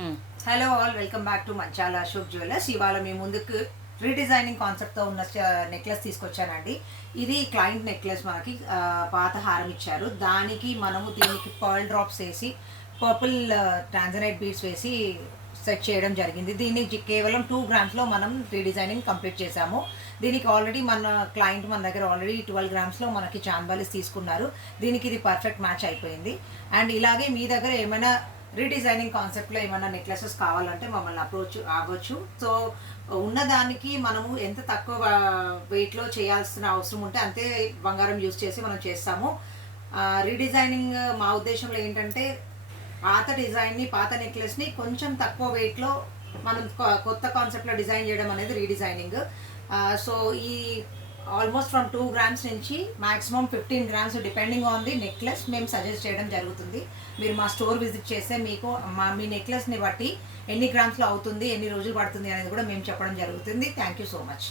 Hello all, welcome back to Manchala Ashok jewellers. ఇవాళ మీ ముందుకు redesigning కాన్సెప్ట్తో ఉన్న నెక్లెస్ తీసుకొచ్చానండి. ఇది క్లయింట్ నెక్లెస్, మనకి పాత హారం ఇచ్చారు. దానికి మనము దీనికి పర్ల్ డ్రాప్స్ వేసి పర్పుల్ ట్రాన్జనైట్ బీడ్స్ వేసి సెట్ చేయడం జరిగింది. దీన్ని కేవలం 2 గ్రామ్స్లో మనం రీడిజైనింగ్ కంప్లీట్ చేసాము. దీనికి ఆల్రెడీ మన క్లయింట్ మన దగ్గర ఆల్రెడీ 12 గ్రామ్స్లో మనకి చాంబాలిస్ తీసుకున్నారు. దీనికి ఇది పర్ఫెక్ట్ మ్యాచ్ అయిపోయింది. అండ్ ఇలాగే మీ దగ్గర ఏమైనా రీడిజైనింగ్ కాన్సెప్ట్లో ఏమైనా నెక్లెసెస్ కావాలంటే మమ్మల్ని అప్రోచ్ అవ్వచ్చు. సో ఉన్నదానికి మనము ఎంత తక్కువ వెయిట్లో చేయాల్సిన అవసరం ఉంటే అంతే బంగారం యూజ్ చేసి మనం చేస్తాము. రీడిజైనింగ్ మా ఉద్దేశంలో ఏంటంటే పాత డిజైన్ని, పాత నెక్లెస్ని కొంచెం తక్కువ వెయిట్లో మనం కొత్త కాన్సెప్ట్లో డిజైన్ చేయడం అనేది రీడిజైనింగ్. సో ఈ ఆల్మోస్ట్ ఫ్రమ్ 2 గ్రామ్స్ నుంచి maximum 15 grams depending on the necklace మేము సజెస్ట్ చేయడం జరుగుతుంది. మీరు మా స్టోర్ విజిట్ చేస్తే మీకు మీ నెక్లెస్ని బట్టి ఎన్ని గ్రామ్స్లో అవుతుంది, ఎన్ని రోజులు పడుతుంది అనేది కూడా మేము చెప్పడం జరుగుతుంది. Thank you so much.